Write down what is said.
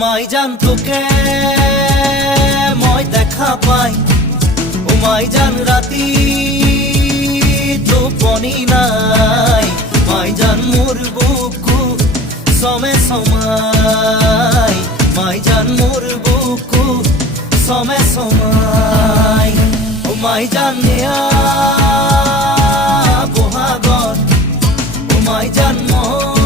মাই জান তোকে মই দেখা পাই, ও মাই জান রাতি টোপনি নাই। মাই জান মোর বুকু সমে সমাই, মাই জান মোর বুকু সমে সমাই। ও মাই জান নিয়া বহাগত, ও মাই জান মোর